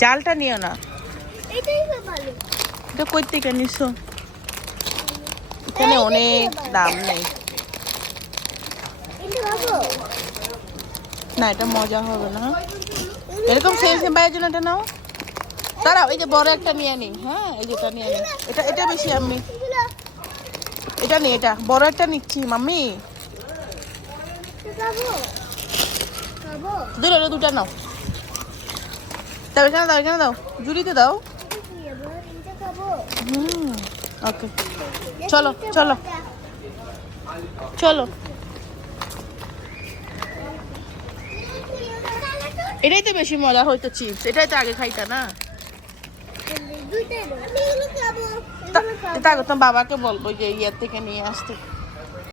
জালটা নিও না, এটা কই থেকে নিছো? এখানে অনেক দাম নেই না, এটা মজা হবে না। এরকম সেম সেম ভাইয়ের জন্য এটা নাও। দাঁড়াও, এই যে বড় একটা নিয়ে নিই। হ্যাঁ, এই যেটা নিয়ে নিই, এটা এটা বেশি আমি এটা নিই, এটা বড় একটা নিচ্ছি মাম্মি। দুটো দুটা নাও, দাও এখানে দাও, এখানে দাও, জুড়িতে দাও। ওকে, চলো চলো চলো। এটাই তো বেশি মজা হইতো, চিপস এটাই তো আগে খাইতা না। তোমার বাবাকে বলবো যে ইয়ার থেকে নিয়ে আসতে।